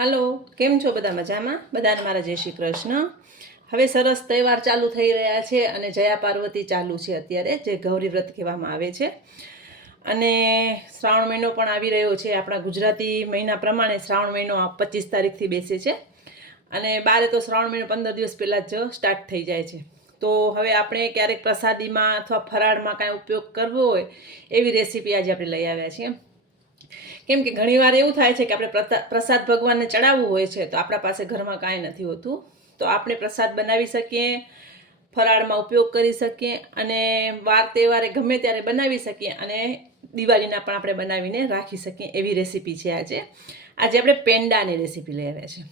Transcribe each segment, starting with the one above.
હાલો, કેમ છો બધા? મજામાં? બધાને મારા જય શ્રી કૃષ્ણ. હવે સરસ તહેવાર ચાલુ થઈ રહ્યા છે અને જયા પાર્વતી ચાલુ છે અત્યારે, જે ગૌરી વ્રત કહેવામાં આવે છે. અને શ્રાવણ મહિનો પણ આવી રહ્યો છે. આપણા ગુજરાતી મહિના પ્રમાણે શ્રાવણ મહિનો 25 તારીખથી બેસે છે અને બારે તો શ્રાવણ મહિનો 15 દિવસ પહેલાં જ સ્ટાર્ટ થઈ જાય છે. તો હવે આપણે ક્યારેક પ્રસાદીમાં અથવા ફરાળમાં કાંઈ ઉપયોગ કરવો હોય એવી રેસીપી આજે આપણે લઈ આવ્યા છીએ. કેમ કે ઘણીવાર એવું થાય છે કે આપણે પ્રસાદ ભગવાનને ચડાવવું હોય છે તો આપણા પાસે ઘરમાં કાંઈ નથી હોતું, તો આપણે પ્રસાદ બનાવી શકીએ, ફરાળમાં ઉપયોગ કરી શકીએ અને વાર તહેવારે ગમે ત્યારે બનાવી શકીએ અને દિવાળીના પણ આપણે બનાવીને રાખી શકીએ એવી રેસીપી છે આજે આપણે પેંડાની રેસીપી લઈ આવ્યા છે.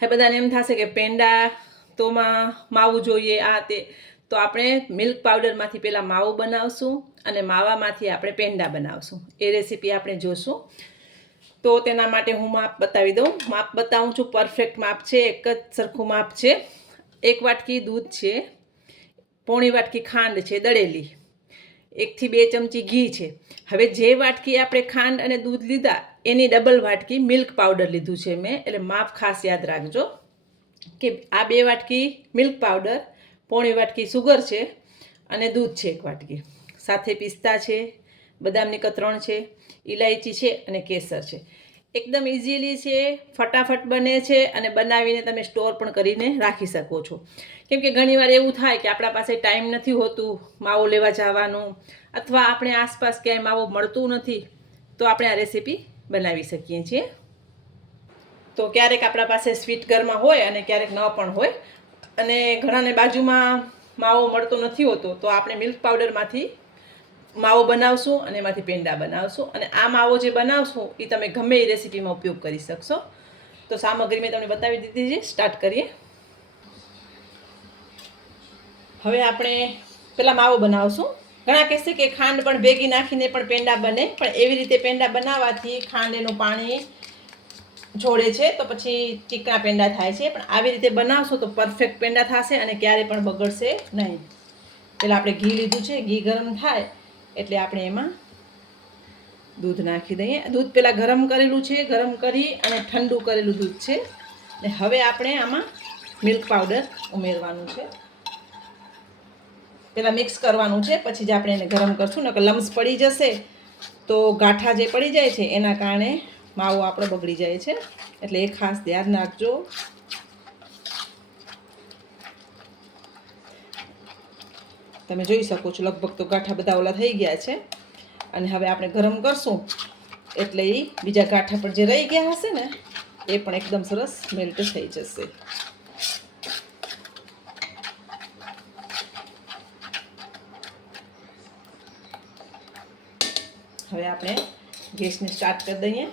હવે બધાને એમ થશે કે પેંડા તોમાં માવું જોઈએ આ તે, તો આપણે મિલ્ક પાવડરમાંથી પહેલાં માવો બનાવશું અને માવામાંથી આપણે પેંડા બનાવશું. એ રેસીપી આપણે જોશું. તો તેના માટે હું માપ બતાવી દઉં. માપ બતાવું છું, પરફેક્ટ માપ છે, એક જ સરખું માપ છે. 1 વાટકી દૂધ છે, પોણી વાટકી ખાંડ છે દળેલી, 1 થી 2 ચમચી ઘી છે. હવે જે વાટકી આપણે ખાંડ અને દૂધ લીધા એની ડબલ વાટકી મિલ્ક પાવડર લીધું છે મેં, એટલે માપ ખાસ યાદ રાખજો કે આ 2 વાટકી મિલ્ક પાવડર, પોણી વાટકી સુગર છે અને દૂધ છે 1 વાટકી. સાથે પિસ્તા છે, બદામની કતરણ છે, ઇલાયચી છે અને કેસર છે. એકદમ ઇઝીલી છે, ફટાફટ બને છે અને બનાવીને તમે સ્ટોર પણ કરીને રાખી શકો છો. કેમ કે ઘણીવાર એવું થાય કે આપણા પાસે ટાઈમ નથી હોતું માવો લેવા જવાનું, અથવા આપણે આસપાસ ક્યાંય માવો મળતું નથી, તો આપણે આ રેસીપી બનાવી શકીએ છીએ. તો ક્યારેક આપણા પાસે સ્વીટ ઘરમાં હોય અને ક્યારેક ન પણ હોય, અને ઘણાને બાજુમાં માવો મળતો નથી હોતો, તો આપણે મિલ્ક પાવડરમાંથી માવો બનાવશું અને એમાંથી પેંડા બનાવશું. અને આ માવો જે બનાવશું એ તમે ગમે એ રેસીપીમાં ઉપયોગ કરી શકશો. તો સામગ્રી મેં તમને બતાવી દીધી છે. સ્ટાર્ટ કરીએ. હવે આપણે પહેલાં માવો બનાવશું. ઘણા કહેશે કે ખાંડ પણ ભેગી નાખીને પણ પેંડા બને, પણ એવી રીતે પેંડા બનાવવાથી ખાંડ એનું પાણી છોડે છે, તો પછી ચીકણા પેંડા થાય છે. પણ આવી રીતે બનાવશો તો પરફેક્ટ પેંડા થશે અને ક્યારે પણ બગડશે નહીં. પહેલાં આપણે ઘી લીધું છે, ઘી ગરમ થાય એટલે આપણે એમાં દૂધ નાખી દઈએ. દૂધ પહેલાં ગરમ કરેલું છે, ગરમ કરી અને ઠંડુ કરેલું દૂધ છે. ને હવે આપણે આમાં મિલ્ક પાવડર ઉમેરવાનું છે. પહેલાં મિક્સ કરવાનું છે, પછી જ આપણે એને ગરમ કરશું, નકર લમ્સ પડી જશે તો ગાંઠા જે પડી જાય છે એના કારણે માવો આપણો બગડી જાય છે, એટલે એ ખાસ ધ્યાન રાખજો. તમે જોઈ શકો છો લગભગ તો ગાંઠા બધા ઓલા થઈ ગયા છે. અને હવે આપણે ગરમ કરશું એટલે એ બીજા ગાંઠા પર જે રહી ગયા હશે ને એ પણ એકદમ સરસ મેલ્ટ થઈ જશે. હવે આપણે ગેસને સ્ટાર્ટ કરી દઈએ.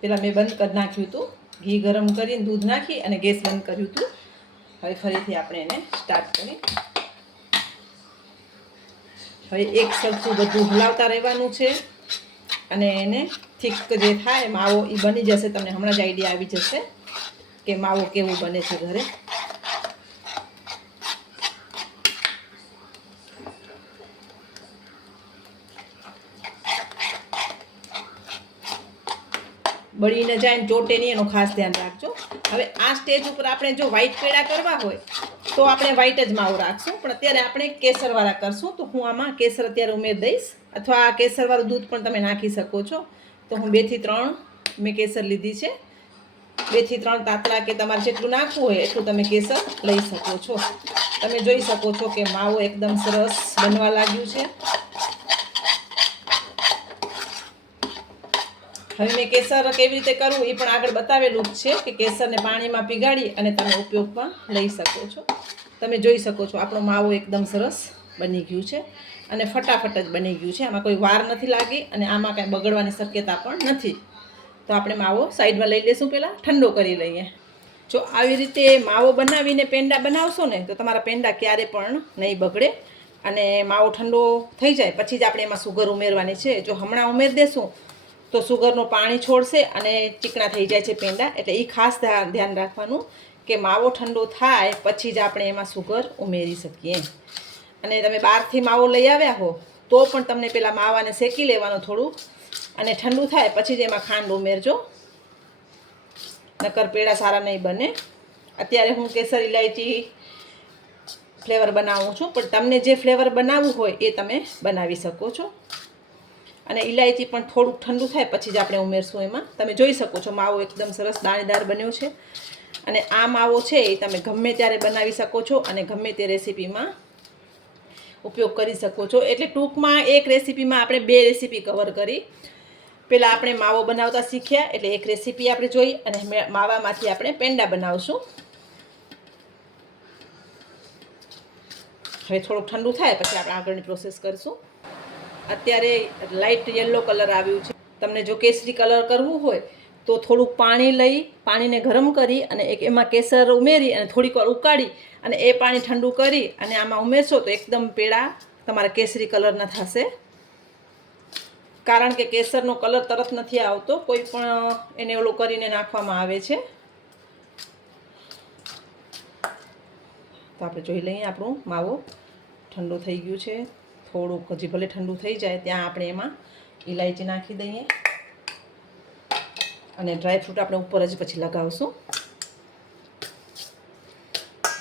પહેલાં મેં બંધ કરી નાખ્યું હતું, ઘી ગરમ કરીને દૂધ નાખી અને ગેસ બંધ કર્યું હતું. હવે ફરીથી આપણે એને સ્ટાર્ટ કરી. હવે એક સરખું બધું હલાવતા રહેવાનું છે અને એને થીક જે થાય માવો એ બની જશે. તમને હમણાં જ આઈડિયા આવી જશે કે માવો કેવું બને છે ઘરે. બળીને જાય ને ચોટે નહીં એનું ખાસ ધ્યાન રાખજો. હવે આ સ્ટેજ ઉપર આપણે જો વ્હાઈટ પેડા કરવા હોય તો આપણે વ્હાઈટ જ માવો રાખશું, પણ અત્યારે આપણે કેસરવાળા કરશું. તો હું આમાં કેસર અત્યારે ઉમેરી દઈશ, અથવા આ કેસરવાળું દૂધ પણ તમે નાખી શકો છો. તો હું 2 થી 3 મેં કેસર લીધી છે. 2 થી 3 તાતરા કે તમારે જેટલું નાખવું હોય એટલું તમે કેસર લઈ શકો છો. તમે જોઈ શકો છો કે માવો એકદમ સરસ બનવા લાગ્યું છે. હવે મેં કેસર કેવી રીતે કરવું એ પણ આગળ બતાવેલું જ છે, કે કેસરને પાણીમાં પીગાળી અને તમે ઉપયોગમાં લઈ શકો છો. તમે જોઈ શકો છો આપણો માવો એકદમ સરસ બની ગયું છે અને ફટાફટ જ બની ગયું છે. આમાં કોઈ વાર નથી લાગી અને આમાં કાંઈ બગડવાની શક્યતા પણ નથી. તો આપણે માવો સાઈડમાં લઈ લઈશું, પહેલાં ઠંડો કરી લઈએ. જો આવી રીતે માવો બનાવીને પેંડા બનાવશો ને તો તમારા પેંડા ક્યારે પણ નહીં બગડે. અને માવો ઠંડો થઈ જાય પછી જ આપણે એમાં સુગર ઉમેરવાની છે. જો હમણાં ઉમેરી દેશું તો સુગરનું પાણી છોડશે અને ચીકણા થઈ જાય છે પેંડા. એટલે એ ખાસ ધ્યાન રાખવાનું કે માવો ઠંડો થાય પછી જ આપણે એમાં સુગર ઉમેરી શકીએ. અને તમે બહારથી માવો લઈ આવ્યા હો તો પણ તમને પહેલાં માવાને શેકી લેવાનું થોડું, અને ઠંડુ થાય પછી જ એમાં ખાંડ ઉમેરજો. નકર પેડા સારા નહીં બને. અત્યારે હું કેસર ઇલાયચી ફ્લેવર બનાવું છું, પણ તમને જે ફ્લેવર બનાવવું હોય એ તમે બનાવી શકો છો. અને ઇલાયચી પણ થોડુંક ઠંડુ થાય પછી જ આપણે ઉમેરશું એમાં. તમે જોઈ શકો છો માવો એકદમ સરસ દાણેદાર બન્યો છે. અને આ માવો છે એ તમે ગમે ત્યારે બનાવી શકો છો અને ગમે તે રેસીપીમાં ઉપયોગ કરી શકો છો. એટલે ટૂંકમાં એક રેસીપીમાં આપણે 2 રેસીપી કવર કરી. પહેલાં આપણે માવો બનાવતા શીખ્યા, એટલે એક રેસીપી આપણે જોઈ, અને માવામાંથી આપણે પેંડા બનાવશું. હવે થોડુંક ઠંડુ થાય પછી આપણે આગળની પ્રોસેસ કરીશું. અત્યારે લાઇટ યલો કલર આવ્યું છે. તમને જો કેસરી કલર કરવું હોય તો થોડુંક પાણી લઈ, પાણીને ગરમ કરી અને એમાં કેસર ઉમેરી અને થોડીક વાર ઉકાળી અને એ પાણી ઠંડુ કરી અને આમાં ઉમેરશો તો એકદમ પેડા તમારા કેસરી કલરના થશે. કારણ કે કેસરનો કલર તરત નથી આવતો, કોઈ પણ એને ઓલો કરીને નાખવામાં આવે છે. તો આપણે જોઈ લઈએ આપણું માવો ઠંડુ થઈ ગયું છે. થોડુંક હજી ભલે ઠંડુ થઈ જાય ત્યાં આપણે એમાં ઇલાયચી નાખી દઈએ અને ડ્રાયફ્રૂટ આપણે ઉપર જ પછી લગાવશું.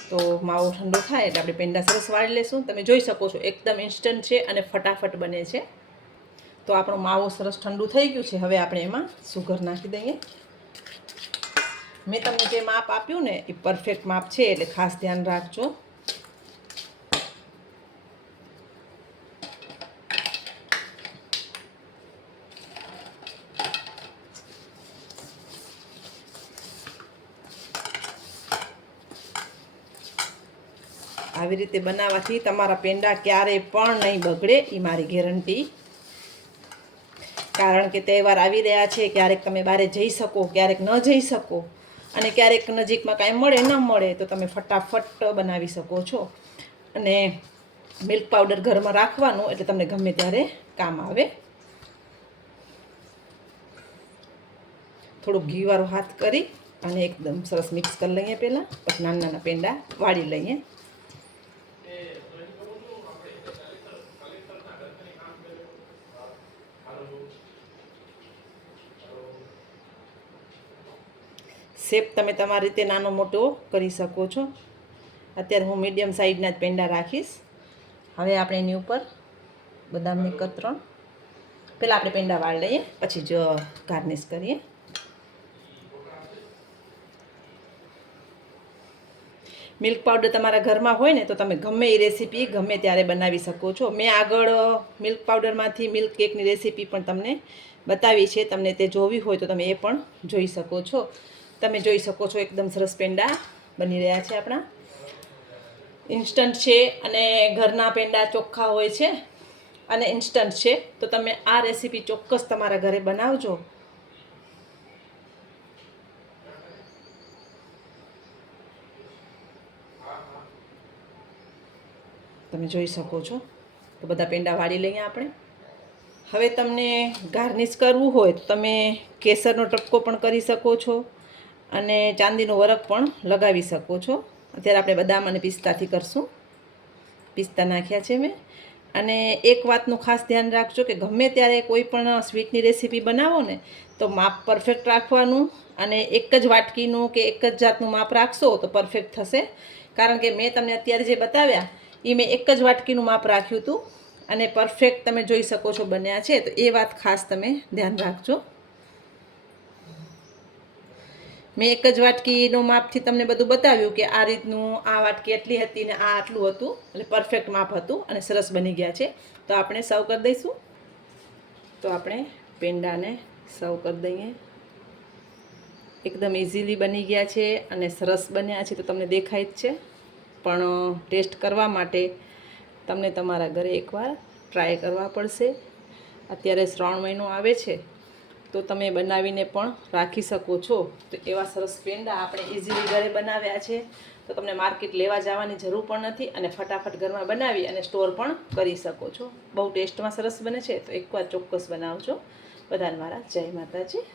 તો માવો ઠંડો થાય એટલે આપણે પેંડા સરસ વાળી લેશું. તમે જોઈ શકો છો એકદમ ઇન્સ્ટન્ટ છે અને ફટાફટ બને છે. તો આપણો માવો સરસ ઠંડુ થઈ ગયું છે. હવે આપણે એમાં સુગર નાખી દઈએ. મેં તમને જે માપ આપ્યું ને એ પરફેક્ટ માપ છે, એટલે ખાસ ધ્યાન રાખજો. આવી રીતે બનાવવાથી તમારા પેંડા ક્યારેય પણ નહીં બગડે, એ મારી ગેરંટી. કારણ કે તહેવાર આવી રહ્યા છે, ક્યારેક તમે બહાર જઈ શકો, ક્યારેક ન જઈ શકો, અને ક્યારેક નજીકમાં કાંઈ મળે ન મળે તો તમે ફટાફટ બનાવી શકો છો. અને મિલ્ક પાવડર ઘરમાં રાખવાનું એટલે તમને ગમે ત્યારે કામ આવે. થોડુંક ઘીવાળો હાથ કરી અને એકદમ સરસ મિક્સ કરી લઈએ. પહેલાં પછી નાના નાના પેંડા વાળી લઈએ. શેપ તમે તમારી રીતે નાનો મોટો કરી શકો છો. અત્યારે હું મીડિયમ સાઇઝના જ પેંડા રાખીશ. હવે આપણે એની ઉપર બદામની કતરણ, પહેલાં આપણે પેંડા વાળી લઈએ પછી જ ગાર્નિશ કરીએ. મિલ્ક પાવડર તમારા ઘરમાં હોય ને તો તમે ગમે એ રેસીપી ગમે ત્યારે બનાવી શકો છો. મેં આગળ મિલ્ક પાવડરમાંથી મિલ્ક કેકની રેસીપી પણ તમને બતાવી છે. તમને તે જોવી હોય તો તમે એ પણ જોઈ શકો છો. તમે જોઈ શકો છો એકદમ સરસ પેંડા બની રહ્યા છે આપણા. ઇન્સ્ટન્ટ છે અને ઘરના પેંડા ચોખ્ખા હોય છે અને ઇન્સ્ટન્ટ છે. તો તમે આ રેસીપી ચોક્કસ તમારા ઘરે બનાવજો. તમે જોઈ શકો છો. તો બધા પેંડા વાળી લઈએ આપણે. હવે તમને ગાર્નિશ કરવું હોય તો તમે કેસરનો ટપકો પણ કરી શકો છો અને ચાંદીનો વરખ પણ લગાવી શકો છો. અત્યારે આપણે બદામ અને પિસ્તાથી કરશું. પિસ્તા નાખ્યા છે મેં. અને એક વાતનું ખાસ ધ્યાન રાખજો કે ગમે ત્યારે કોઈ પણ સ્વીટની રેસીપી બનાવો ને તો માપ પરફેક્ટ રાખવાનું. અને એક જ વાટકીનું કે એક જ જાતનું માપ રાખશો તો પરફેક્ટ થશે. કારણ કે મેં તમને અત્યારે જે બતાવ્યા એ મેં એક જ વાટકીનું માપ રાખ્યું હતું અને પરફેક્ટ તમે જોઈ શકો છો બન્યા છે. તો એ વાત ખાસ તમે ધ્યાન રાખજો. મેં એક જ વાટકીનું માપથી તમને બધું બતાવ્યું કે આ રીતનું, આ વાટકી એટલી હતી ને આ આટલું હતું, એટલે પરફેક્ટ માપ હતું અને સરસ બની ગયા છે. તો આપણે સર્વ કરી દઈશું. તો આપણે પેંડાને સર્વ કરી દઈએ. એકદમ ઇઝીલી બની ગયા છે અને સરસ બન્યા છે. તો તમને દેખાય જ છે. પણ ટેસ્ટ કરવા માટે તમને તમારા ઘરે એકવાર ટ્રાય કરવા પડશે. અત્યારે શ્રાવણ મહિનો આવે છે તો તમે બનાવીને પણ રાખી શકો છો. તો એવા સરસ પેંડા આપણે ઇઝીલી ઘરે બનાવ્યા છે. તો તમને માર્કેટ લેવા જવાની જરૂર પણ નથી અને ફટાફટ ઘરમાં બનાવી અને સ્ટોર પણ કરી શકો છો. બહુ ટેસ્ટમાં સરસ બને છે. તો એકવાર ચોક્કસ બનાવજો. બધાને મારા જય માતાજી.